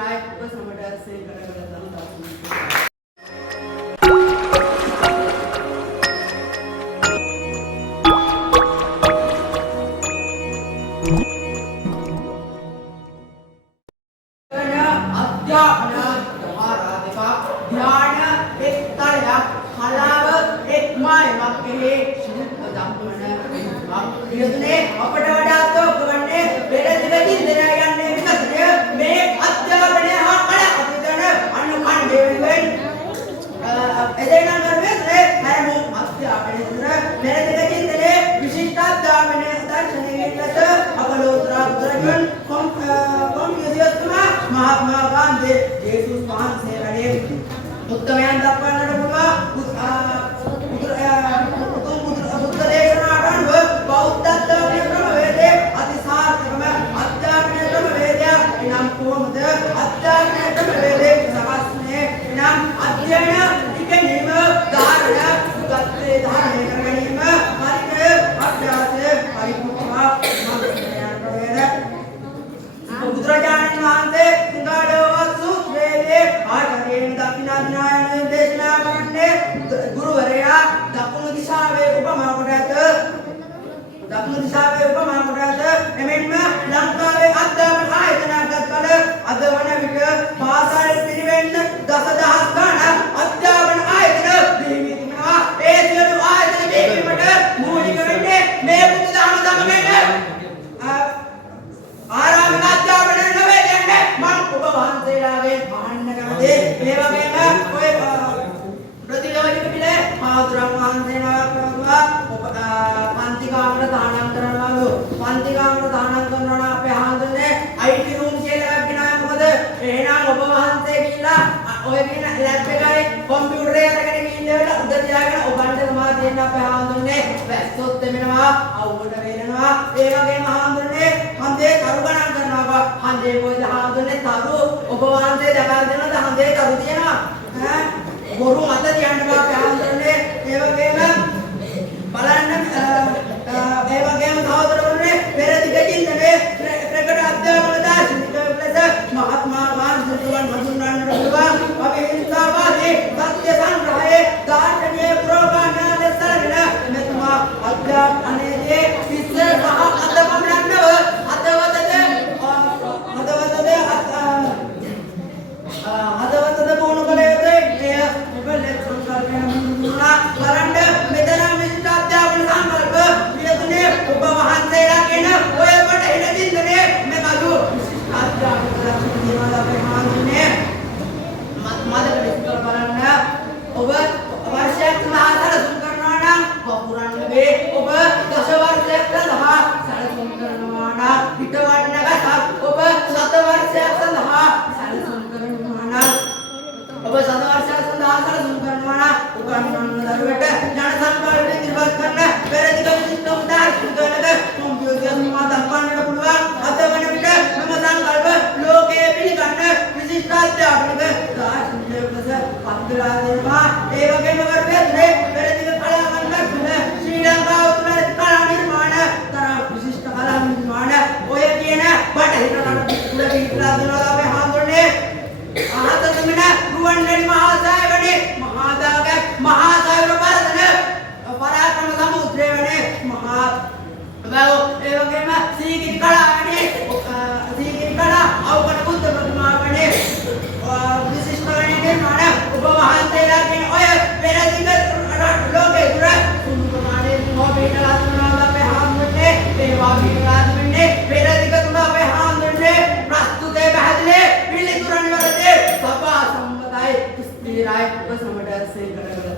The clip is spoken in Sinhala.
ස්ථිරයි ඔබ සමට සේකරගත महात्मा गांधी येसुस वහන්සේ වැඩේ උත්තමයන් දක්වන්නට පුළුවන් බුද්ධ දේශනාවට අනුව බෞද්ධත්වයේ ක්‍රමවේදයේ අතිසාර්ථකම අධ්‍යාත්මික ක්‍රමවේදයක් එනම් කොහොමද අධ්‍යාත්මික ක්‍රමවේදයේ සකස්නේ එනම් අධ්‍යයන ඉගෙනීම ධාරණ සුගතේ ධාරණය කර ගැනීම පරිණය අභ්‍යාසය පරිපූර්ණ බුදුරජාණන් වහන්සේ සිංහලෝක සූත්‍රයේ ආචාර්යයන් දක්ෂිනාධිනායන දේශනා කරන්නේ ගුරුවරයා දකුණු දිශාවේ උපමා කොට ඇත එමෙන්ම ලංකාවේ අධ්‍යාපන ආයතනයන්ගත කල අද වන විට පාසල් පිරිවෙන්න දසදහස් ගණන් අධ්‍යාපන ආයතන බිහි වෙනවා ඒ සියලු ආයතන බිහිවීමට මූලික වෙන්නේ මේ බුදුදහම ධර්මයෙන් ආරාමික අධ්‍යාපනය නෙවෙයි කියන්නේ මම ඔබ වහන්සේලාගේ අහන්න කැමති මේ වගේම ඔය ප්‍රතිලෝකික පිළේ මාතුරන් වහන්සේලා පන්ති කාමර දානම් කරනවලු පන්ති කාමර දානම් කරනවා අපේ ආන්දරේ IT room කියලා එකක් ගෙනාවා මොකද එහෙනම් ඔබ වහන්සේ කියලා ඔය කියන ලැබ් එකේ කම්පියුටර් එක අරගෙන ගිහින් උඩ තියාගෙන ඔබන්ට තමයි දෙන්න අපේ ආන්දරේ වැස්සොත් දෙමනවා අවුවට වේලනවා ඒ වගේම ආන්දරේ හන්දේ තරු ගණන් කරනවා හන්දේ කොයිද ආන්දරේ තරු ඔබ වහන්සේ දකලා දෙනවද හන්දේ තරු තියනවා ඈ බොරු මත තියන්න බෑ අපේ ආන්දරේ ඒ වගේම බලන්න ඒ වගේම සහෝදරවරුනි පෙරදිග චින්තනයේ ප්‍රකට අධ්‍යාපන දාර්ශනික ලෙස මහත්මා ගාන්ධීතුමන් හඳුන්වන්නට පුළුවන් අවිහිංසාවාදී සත්‍ය සංග්‍රහයේ දාර්ශනික පුරෝගාමී ලෙසගෙන මෙතුමා අධ්‍යාපනයේදී විස්තර සහ අධපමණව හදවතද බොණු කලයේදී එය මෙබලෙක් සංකල්පයන් මුදුනා බලන්න මෙතන විශිෂ්ට අධ්‍යාපන සංකල්ප වියතුනේ ඔබ වහන්සේලාගෙන ඔය කොට එන දින්දනේ මේ කඩු විශිෂ්ට අධ්‍යාපන ලක්ෂණ අපේ මාන්නේ මතක විස්තර බලන්න ඔබ වර්ෂයක් සඳහා සැලසුම් කරනවා නම් වපුරන්න වේ ඔබ දස වර්ෂයක් සඳහා සැලසුම් කරනවා නම් පිටවන්න ගසක් ඔබ සත වර්ෂයක් සඳහා සැලසුම් ඔබ සදවර්ෂයක් සඳහා සැලසුම් කරනවා නම් උගන්වන දරුවට ඥාන සංකල්ප ඉදිරිපත් කරන පෙරදිග විශිෂ්ට උදාහරණයක කොම්පියුටර් මා දක්වන්නට පුළුවන් අද වන විට මෙම සංකල්ප ලෝකයේ පිළිගන්න විශිෂ්ට අධ්‍යාපනික දාර්ශනික ලෙස පත්වලා දෙනවා ඒ වගේම වර්ගයේ පෙරදිග කලාවන් දක්වන ශ්‍රී ලංකාව තුළ කලා නිර්මාණ තරම් විශිෂ්ට කලා නිර්මාණ ඔය කියන බටහිර රට තුළ පිටලා දෙනවා අපේ හාමුදුරනේ ආහතතුමින රුවන්වැලි මහාසාය වැඩි මහාදාග මහාසායවර පරදන පරාක්‍රම සමුද්‍රය වැඩි මහා වැව ඒ වගේම සීගිරි කලා වැඩි සීගිරි කලා අවකට බුද්ධ ප්‍රතිමා වැඩි විශිෂ්ට නිර්මාණ ඔබ වහන්සේලාගේ ඔය පෙරදිග ලෝකේ තුර සුළු ප්‍රමාණයේ මොබිටලා තුනලා අපේ හාමුදුරනේ ඒවා පිටලා දෙන්නේ පෙරදිග තුන අපේ හාමුදුරනේ ප්‍රස්තුතේ පැහැදිලි පිළිතුරු නිවැරදි සභා සම්මතයි ස්ථිරයි ඔබ සමට සේකරගත